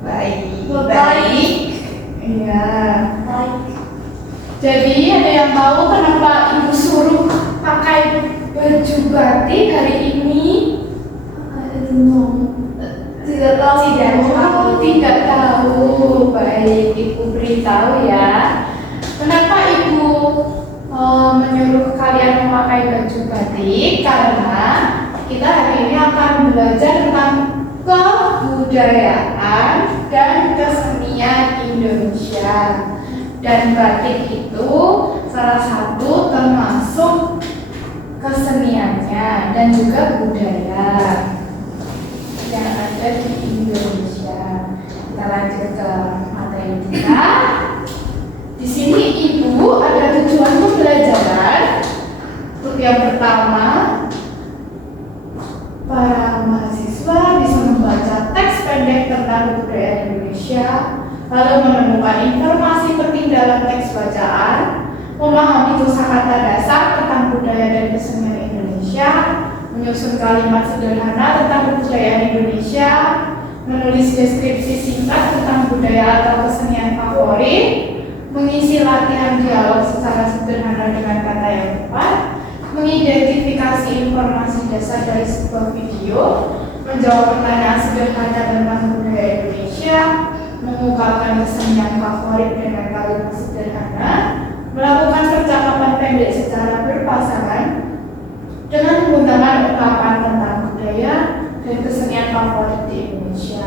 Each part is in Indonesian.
Baik. Iya. Baik. Jadi ada yang tahu kenapa ibu suruh pakai baju batik hari ini? Tidak tahu. Tidak tahu. Baik, ibu beritahu ya. Kenapa ibu menyuruh kalian memakai baju batik? Karena kita hari ini akan belajar tentang kebudayaan dan kesenian Indonesia. Dan batik itu salah satu termasuk keseniannya dan juga budaya yang ada di Indonesia. Kita lanjut ke materi kita. Di sini ibu ada tujuan pembelajaran. Untuk yang pertama, para mahasiswa bisa membaca teks pendek tentang kebudayaan Indonesia, lalu menemukan informasi penting dalam teks bacaan, memahami kosakata dasar tentang budaya dan kesenian Indonesia, menyusun kalimat sederhana tentang kebudayaan Indonesia, menulis deskripsi singkat tentang budaya atau kesenian favorit, mengisi latihan dialog secara sederhana dengan kata yang tepat, mengidentifikasi informasi dasar dari sebuah video, menjawab pertanyaan sederhana tentang budaya Indonesia, mengungkapkan kesenian favorit dengan kalimat sederhana, melakukan percakapan pendek secara berpasangan dengan menggunakan ungkapan tentang budaya dan kesenian favorit di Indonesia.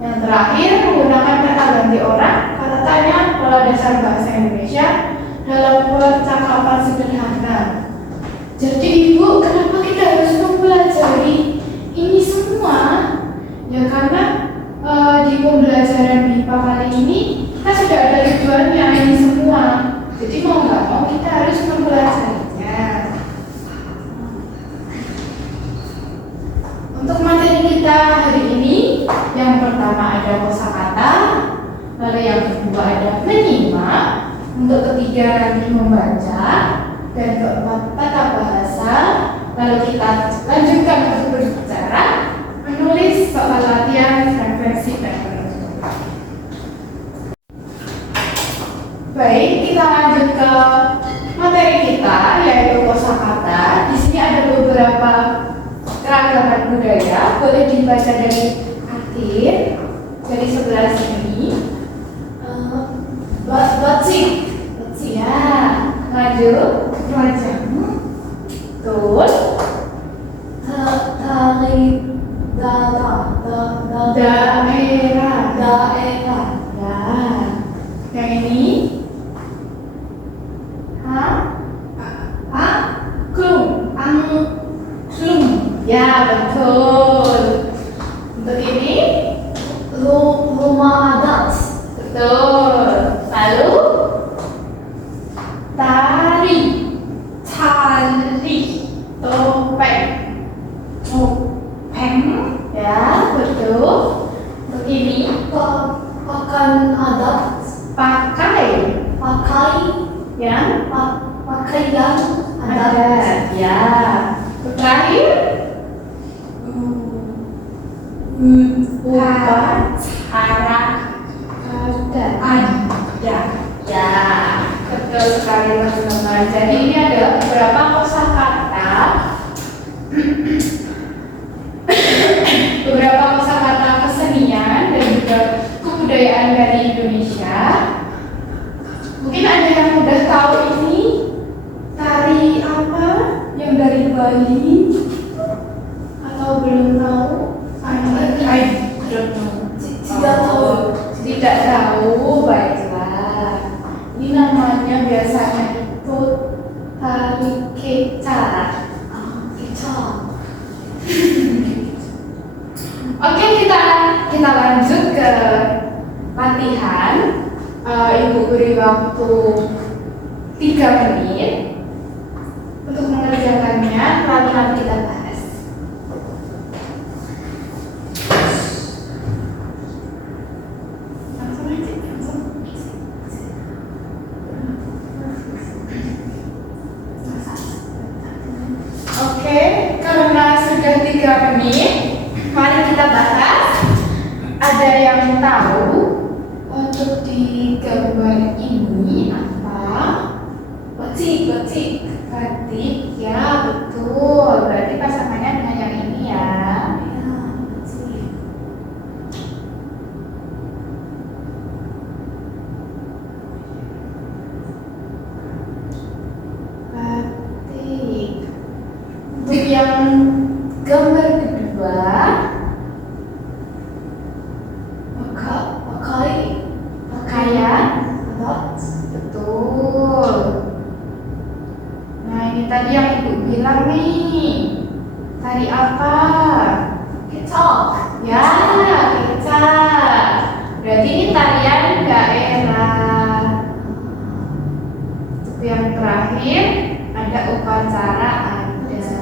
Yang terakhir, menggunakan kata ganti orang, kata tanya, pola dasar bahasa Indonesia dalam percakapan sederhana. Jadi ibu, kenapa kita harus mempelajari ini semua? Ya karena di pembelajaran MIPA kali ini kita sudah ada tujuannya ini semua. Jadi mau nggak mau kita harus mempelajarinya. Untuk materi kita hari ini, yang pertama ada kosakata, lalu yang kedua ada menyimak, untuk ketiga nanti membaca, dan keempat tata bahasa. Lalu kita lanjutkan untuk berbicara, menulis soal latihan referensi dan penutup. Baik, kita lanjut ke materi kita yaitu kosakata. Di sini ada beberapa keragaman budaya, boleh dibaca dari akhir dari sebelah sini. Batsi ya, lanjut wajahmu. Tuh. Daerah. Ya. Yang ini? Angklung. Ya, betul. Untuk ini? Rumah adat. Betul. Lalu? Tari. Topeng. Ya, betul. Untuk ini? Pakaian adat. Pakaian adat. Ya. Terakhir? Upacara adat. Ya, betul sekali teman-teman. Jadi ini ada beberapa kosakata, beberapa kosakata kesenian dan juga kebudayaan dari Indonesia. Mungkin ada yang udah tahu ini tari apa yang dari Bali atau belum tahu? Tidak tahu. Baiklah. Ini namanya biasanya itu tari keca. Oke, kita lanjut ke latihan. Ibu beri waktu 3 menit untuk mengerjakannya, lalu nanti kita bahas. Oke, karena sudah 3 menit, mari kita bahas Ada yang tahu untuk di gambar ini apa? Batik. Batik, ya betul. Berarti pasangannya dengan yang ini ya. Ya, batik. Batik. Untuk yang gambar kedua, pakaian. Adat. Betul. Nah, ini tadi yang ibu bilang nih. Tari apa? Kecak. Ya, kecak. Berarti ini tarian daerah. Untuk yang terakhir ada upacara adat.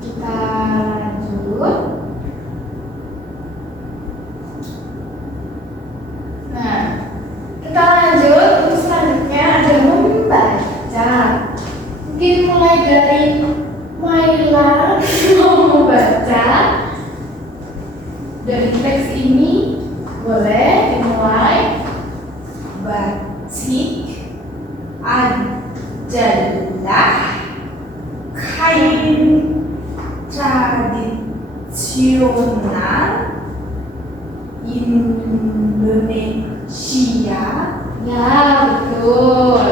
Kita lanjut. Nah, kita lanjut. Untuk selanjutnya ada membaca. Mungkin mulai dari Maila mau membaca dari teks ini, boleh dimulai. Batik adalah kain tradisional Indonesia. Ya, betul.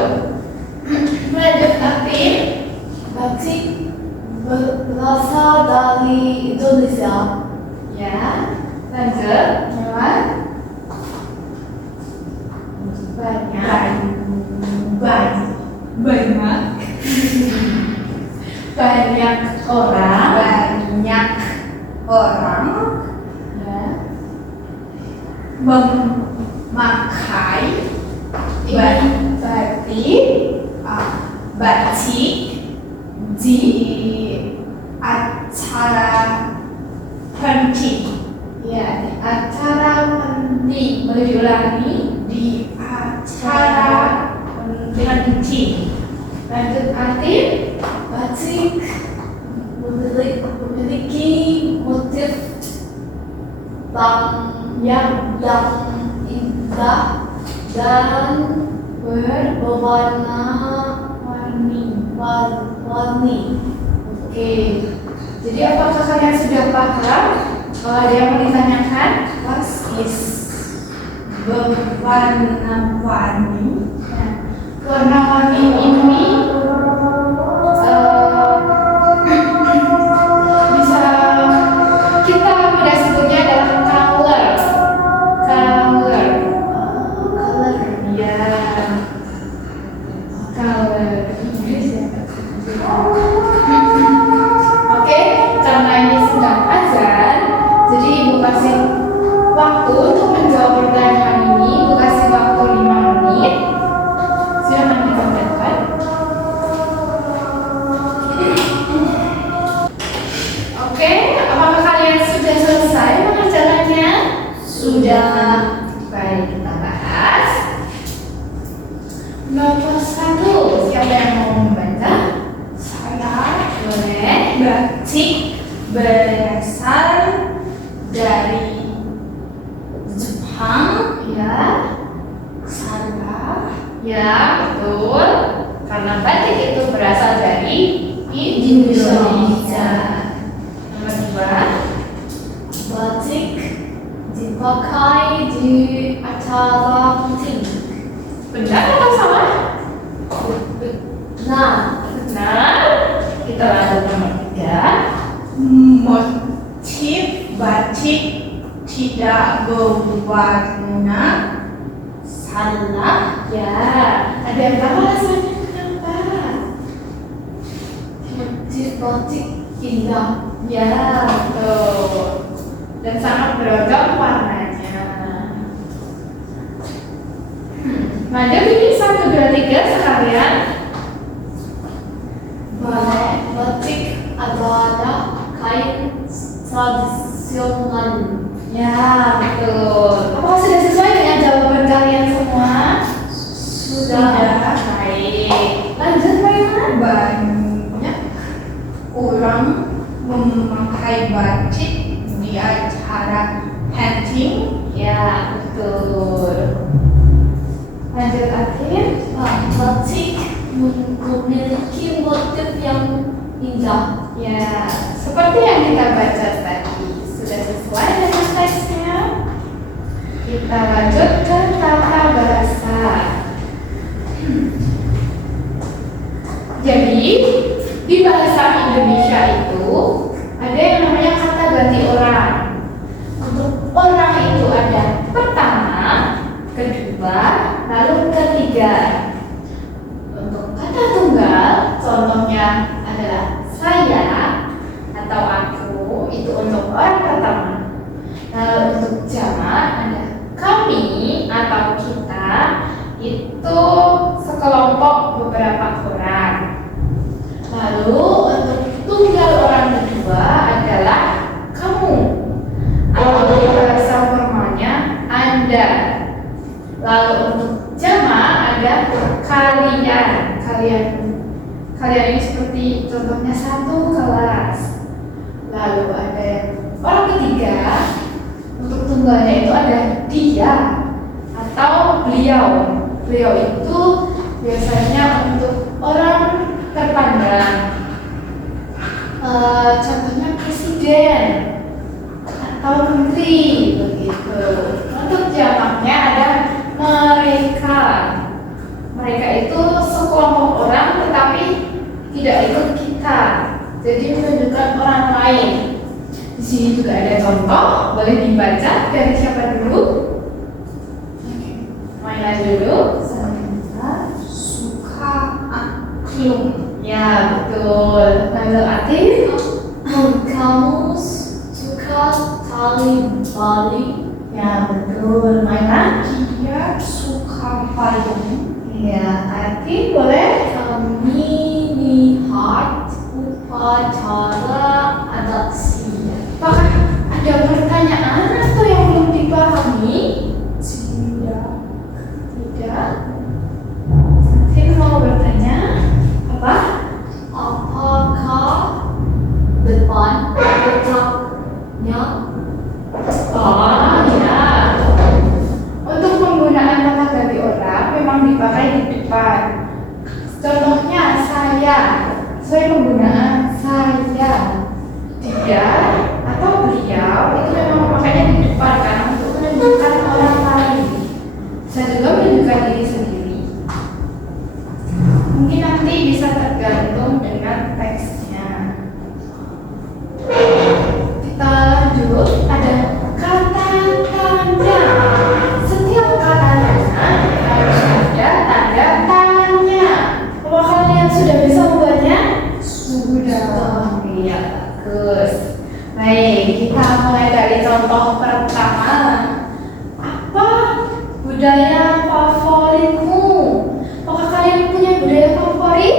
Lanjut Afif. Batik berasal dari Indonesia. Ya, lanjut. Mulan. Banyak orang. Banyak orang Ya. memakai Batik batik di acara penting. ya di acara penting. Boleh diulangi. Di acara penting. Lanjut Atif. Batik memiliki motif yang indah dan berwarna-warni. Oke. Jadi apakah kalian sudah paham? Kalau ada yang mau ditanyakan, Is berwarna-warni. nah, warna-warni ini bisa kita mudah sebutnya adalah color. Color. Color. Ya. Color. Inggris ya. Oke, karena ini sedang azan, jadi ibu kasih waktu untuk menjawab pertanyaan ini. Ibu kasih waktu 5 menit. Silakan dikerjakan. Oke, apakah kalian sudah selesai mengerjakannya? Sudah. Baik, kita bahas. Nomor 1, siapa yang mau membaca? Saya Boleh. batik berasal dari Jepang. Ya, Salah. ya betul. Karena batik itu berasal dari Indonesia. Nomor 2, Batik dipakai di acara penting. benar atau salah? Nah, Benar. Kita lanjut nomor 3. Motif batik tidak berwarna. Salah. Ya, ada yang tahu alasannya kenapa? motif batik indah. Ya, betul. Dan sangat beragam warnanya. Lanjut ini 1, 2, 3 sekalian. Batik adalah kain tradisional. Ya, betul. Apakah sudah sesuai dengan jawaban kalian semua? Sudah. Baik. Lanjut Maimuna. Banyak kurang memakai batik di acara painting? Ya, betul. Lanjut Atin. Batik memiliki motif yang indah. Ya, seperti yang kita baca tadi, sudah sesuai dengan teksnya. Kita lanjut ke tata bahasa. Jadi, di bahasa Indonesia itu ada yang namanya kata ganti orang. Untuk orang itu ada pertama, kedua, lalu ketiga. Untuk kata tunggal, contohnya adalah saya atau aku, itu untuk orang pertama. Lalu untuk jamak ada kami atau kita, itu sekelompok beberapa orang. Lalu untuk tunggal orang kedua adalah kamu atau di bahasa formalnya Anda. Lalu untuk jamak ada kalian. Kalian ini seperti contohnya satu kelas. Lalu ada orang ketiga. Untuk tunggalnya itu ada dia atau beliau. Beliau itu biasanya untuk orang terpandang. Contohnya presiden atau menteri begitu. Untuk jamaknya ada mereka. Mereka itu sekelompok orang tetapi tidak ikut kita. Jadi menunjukkan orang lain. Di sini juga ada contoh, boleh dibaca dari siapa dulu? Mainan dulu. Suka angklung. Ya, betul. Lalu Atin? Kamu suka tali bali? Ya, betul. Mainan? Dia suka payung. Ya, Atin boleh? Kami lihat upacara atraksi. Apakah ada pertanyaan atau yang belum dipahami? Tidak. Atin mau bertanya apa? Apakah depan letaknya? Oh, ya. Untuk penggunaan kata ganti orang memang dipakai di depan. Contohnya saya penggunaan saya, dia atau beliau itu memang memakainya di depan karena untuk menunjukkan orang lain. Bisa juga menunjukkan diri sendiri. Mungkin nanti bisa tergantung dengan teksnya. Kita lanjut, ada kata tanda. Setiap kata tanda harus ada tanda tanya. Apakah kalian sudah bisa membuatnya? Sudah. Iya, bagus. Baik, kita mulai dari contoh pertama. Apa budaya favoritmu? Apakah kalian punya budaya favorit?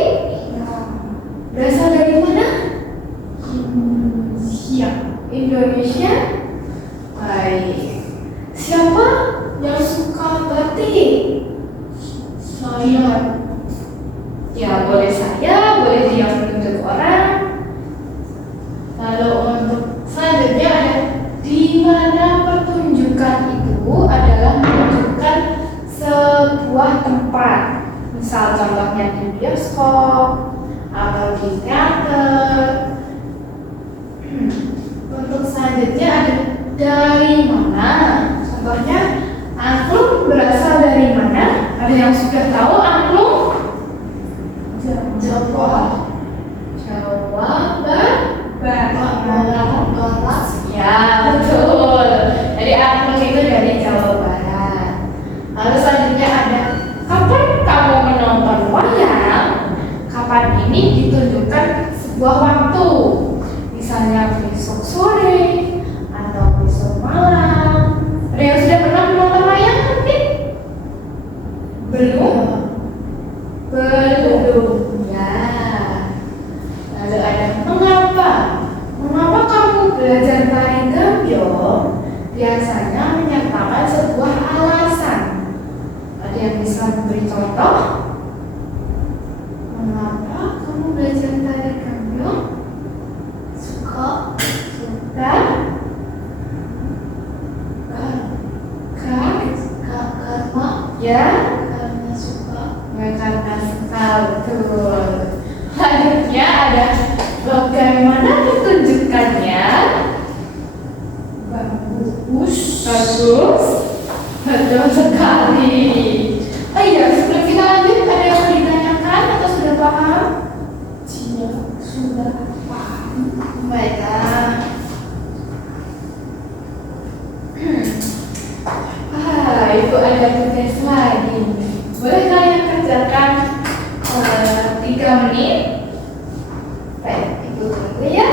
Berasal dari mana? Indonesia. Baik. Siapa yang suka batik? Saya. Ya, boleh saya, boleh dia menunjuk orang. Lalu untuk selanjutnya ada di mana pertunjukan itu adalah menunjukkan sebuah tempat. Misal contohnya di bioskop atau di teater. Untuk selanjutnya ada dari mana. Contohnya angklung berasal dari mana? Ada yang sudah tahu angklung? Jawa. Barat. Ya, betul. Jadi angklung itu dari Jawa Barat. Lalu selanjutnya ada kapan kamu menonton wayang? Kapan ini ditunjukkan sebuah waktu. Misalnya besok sore atau besok malam. Ada yang sudah pernah menonton wayang mungkin? Belum. Ya. Lalu ada mengapa? Mengapa kamu belajar tari gambyong? Biasanya menyertakan sebuah alasan. Ada yang bisa memberi contoh? Mengapa kamu belajar tari gambyong? bagus. Betul sekali. Oh iya, sebelum kita lanjut, ada yang mau ditanyakan atau sudah paham? Sudah paham. Baiklah. Ibu ada tugas lagi. Boleh kalian kerjakan 3 menit? Baik, ibu tunggu ya.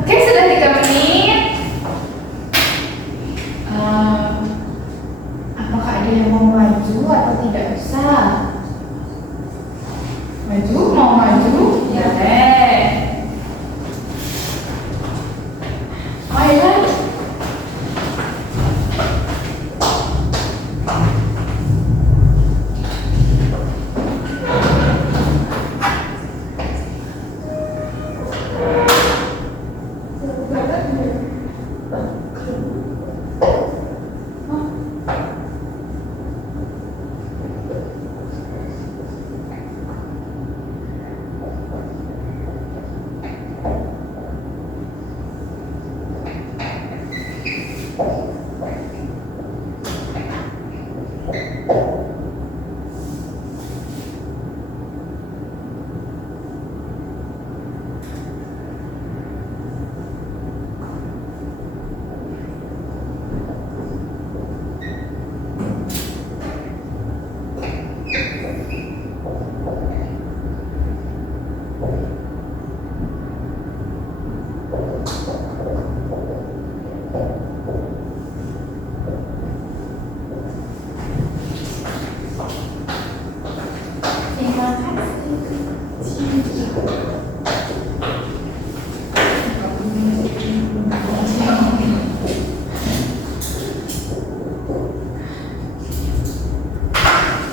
Oke, sudah 3 menit. Apakah ada yang mau maju atau tidak usah? Maju, mau maju? Ya deh. Ayo.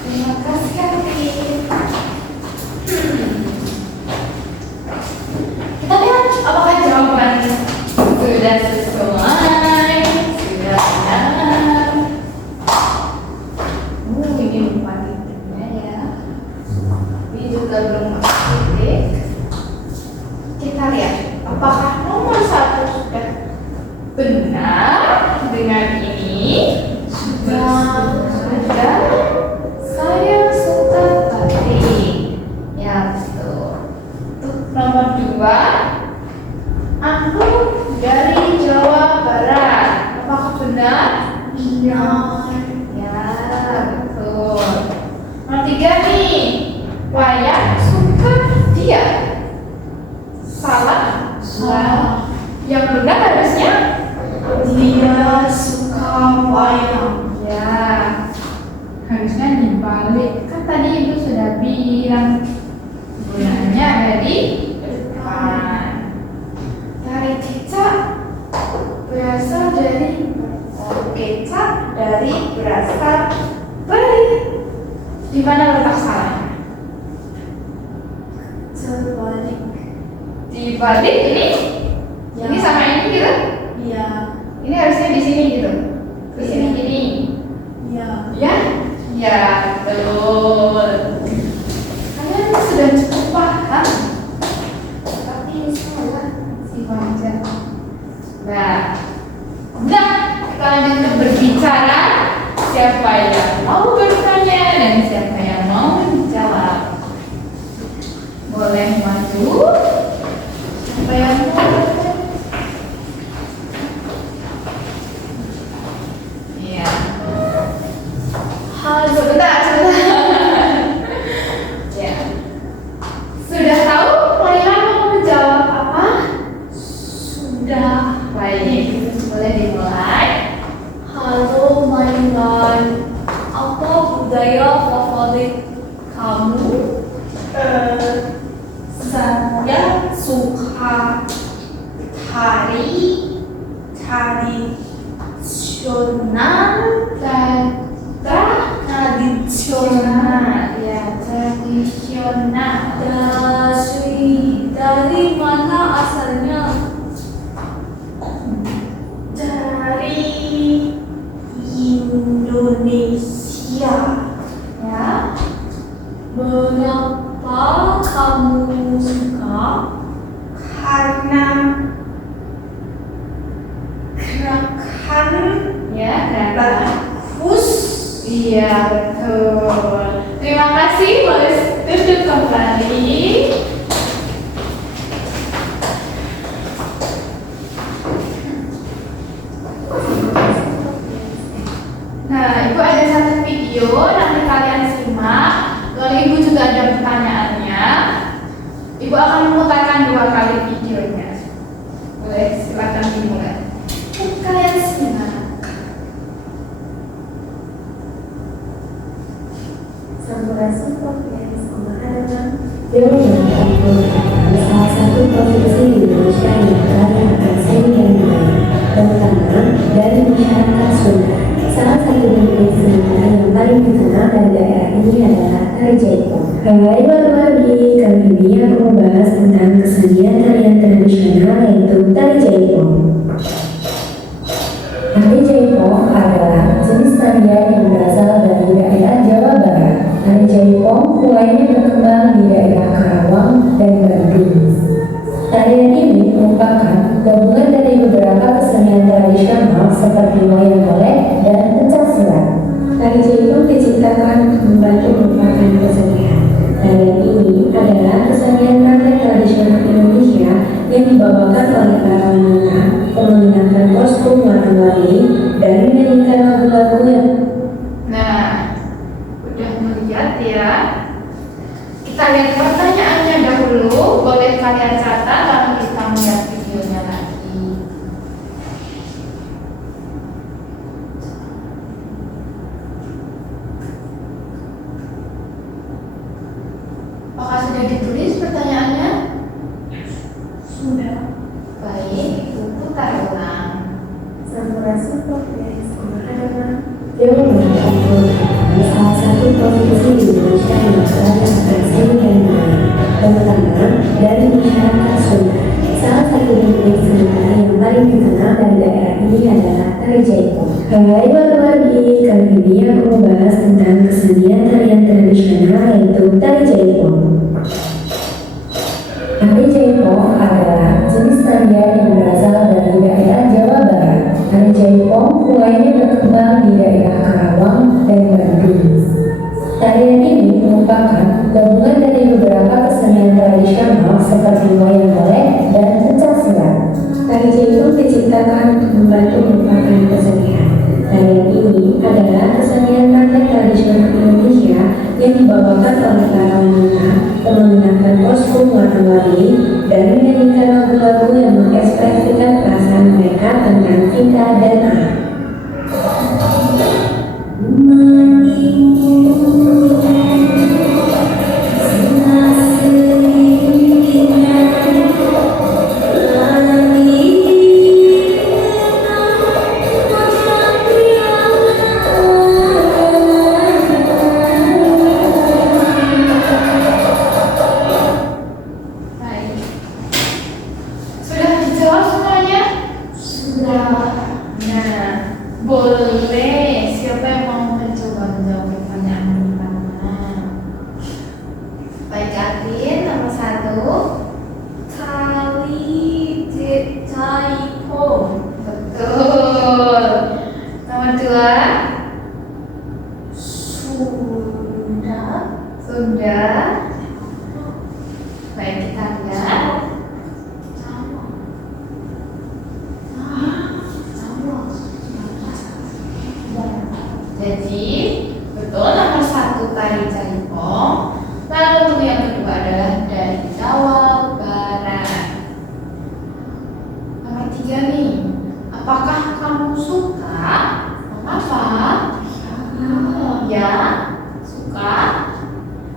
Terima kasih Adik. Kita lihat apakah jawaban sudah sesuai, sudah benar. Ini lupa titiknya ya. Ini juga belum masuk titik. Kita lihat apakah nomor 1 sudah benar dengan ini. Sudah. Saya suka batik. Ya betul. Untuk nomor 2, aku dari Jawa Barat. Apakah benar? Benar. Ya betul. Nomor 3 nih, Wayan suka dia. Salah. Salah. Yang benar harusnya Dia suka wayang. ya. Harusnya dibalik. Kan tadi ibu sudah bilang gunanya dari depan. Dari kecap berasal dari kecap dari berasal dari. Di mana letak salahnya? Terbalik. Dibalik ini? Ya. Ini sama ini gitu? Iya. Ini harusnya di sini gitu. Di sini gini. Iya. Ya? Ya, betul. Kalian sudah cukup paham. Tapi ini salah si wajar. Nah, udah kita lanjut ke berbicara. Siapa yang mau bertanya dan siapa yang mau menjawab? Boleh maju. Siapa yang mau bertanya? Iya. Sebentar. Ya. Sudah tahu Laila mau menjawab apa? Sudah. Baik, boleh dimulai. Halo Mainan, apa budaya favorit kamu? Saya suka tari tradisional Tradisional, ya tradisional. Dari mana asalnya? dari Indonesia. Ya, Mengapa Ya, berapa? Bagus. Iya, betul. Terima kasih, boleh duduk kembali. Nah, Ibu ada satu video, nanti kalian simak. Lalu Ibu juga ada pertanyaannya. Ibu akan memutarkan 2 kali videonya. Boleh, silakan dimulai. Kalian simak. Sampurasun Provinsi Pemahaman Dewan merupakan salah satu provinsi di Indonesia yang berada akan seni dan budaya, terutama dari masyarakat Sunda. Salah satu bentuk seni yang paling dikenal dari daerah ini adalah tari jaipong. Hai wargi, kali ini aku membahas tentang kesenian tarian tradisional yaitu tari jaipong. Tari jaipong adalah jenis tarian yang berasal dari daerah Jawa Barat. Tari jaipong mulainya berkembang di daerah Karawang dan Bandung. Tarian ini merupakan gabungan dari beberapa kesenian tradisional seperti wayang golek dan pencaksilat. Tari jaipong diciptakan untuk membantu merupakan kesenian. Tarian ini adalah kesenian rakyat tradisional Indonesia yang dibawakan oleh para wanita menggunakan kostum warna-warni dan menyanyikan lagu-lagu yang Nah, udah melihat ya. Kita lihat pertanyaannya dahulu. Boleh kalian catat lalu kita melihat videonya lagi. Apakah sudah ditulis pertanyaannya? Sudah. Baik, Ibu putar ulang. Sampurasun Provinsi Pemahaman Dewan merupakan salah satu provinsi di Indonesia yang berada akan seni dan budaya, terutama dari masyarakat Sunda. Salah satu bentuk seni yang paling dikenal dari daerah ini adalah tari jaipong. Hai wargi, kali ini aku membahas tentang kesenian tarian tradisional yaitu tari jaipong. Tari jaipong adalah jenis tarian yang berasal dari daerah Jawa Barat. Tari jaipong mulainya berkembang di daerah Karawang dan Bandung. Tarian ini merupakan gabungan dari beberapa kesenian tradisional seperti wayang golek dan pencaksilat. Tari jaipong diciptakan untuk membantu merupakan kesenian. Tarian ini adalah kesenian rakyat tradisional Indonesia yang dibawakan oleh para wanita menggunakan kostum warna-warni dan menyanyikan lagu-lagu yang mengekspresikan perasaan mereka tentang cinta dan anak. Baik. Sudah dijawab semuanya? Sudah. Nah, boleh. Siapa yang mau mencoba menjawab pertanyaan pertama? Baik, Atin, nomor 1. Tari jaipong. Betul. Nomor 2. Sunda. Sunda. Baik, kita lihat. Jadi, betul nomor 1 tari jaipong. Lalu untuk yang kedua adalah dari Jawa Barat. Nomor 3 nih. Apakah kamu suka? Apa? Ya, suka.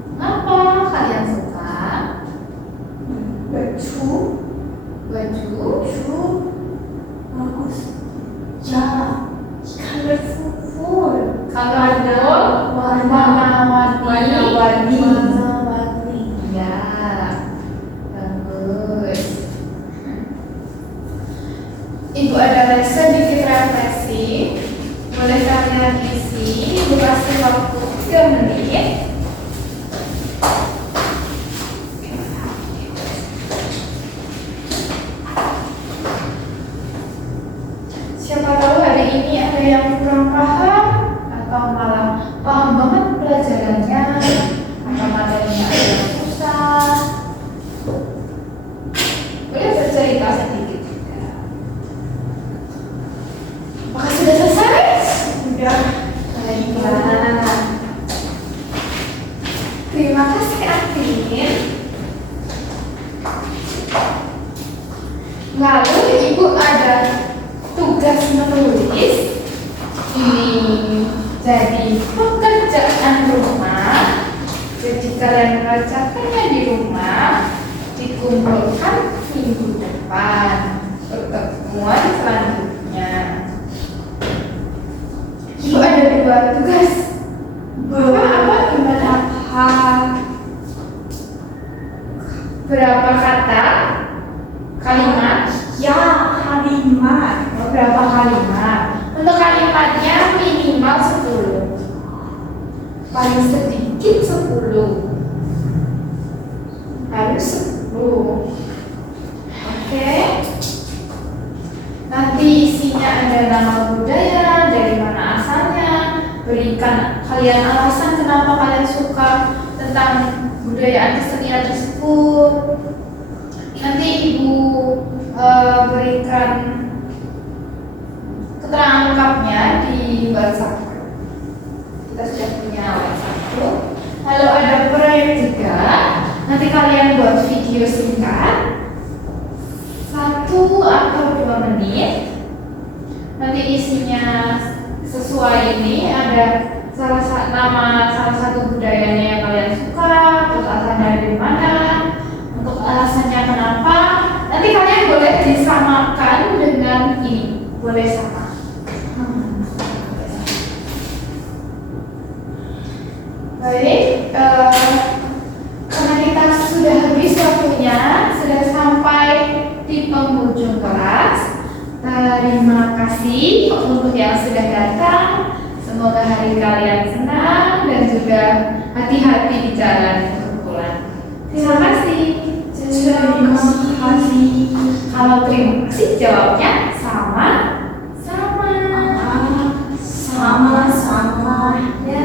Kenapa kalian suka? Baju. Baju. Baju. Bagus. Ya. Colorful. Colorful. Warna-warni. Warna-warni. Ya, bagus. Ibu ada sedikit refleksi. Boleh kalian isi. Ibu kasih waktu 3 menit. Siapa tahu hari ini ada yang kurang paham atau malah paham banget pelajarannya atau materinya agak susah, boleh bercerita sedikit juga. Apakah sudah selesai? Sudah. Baiklah. Terima kasih admin. Lalu ibu ada tugas menulis. Ini jadi pekerjaan rumah. Jadi kalian mengerjakannya di rumah, dikumpulkan minggu depan pertemuan selanjutnya. Ibu ada 2 tugas. Apa gimana? Berapa kata? Kalimat? Ya, kalimat. Berapa kalimat? Untuk kalimatnya minimal 10. Paling sedikit 10. Harus 10. Oke. Nanti isinya ada nama budaya, dari mana asalnya, berikan kalian alasan kenapa kalian suka tentang budaya kesenian tersebut. Nanti ibu berikan keterangan lengkapnya di WhatsApp. Kita sudah punya WhatsApp group. Lalu ada proyek juga. Nanti kalian buat video singkat 1 atau 2 menit. Nanti isinya sesuai ini, ada nama salah satu budayanya yang kalian suka, terus asalnya dari mana, untuk alasannya kenapa. Nanti kalian boleh disamakan dengan ini, boleh sama. Baik, karena kita sudah habis waktunya, sudah sampai di penghujung kelas. Terima kasih untuk yang sudah datang. Semoga hari kalian senang dan juga hati-hati di jalan untuk pulang. Terima kasih. Terima kasih. Kalau terima kasih jawabnya sama. Sama-sama. Ya.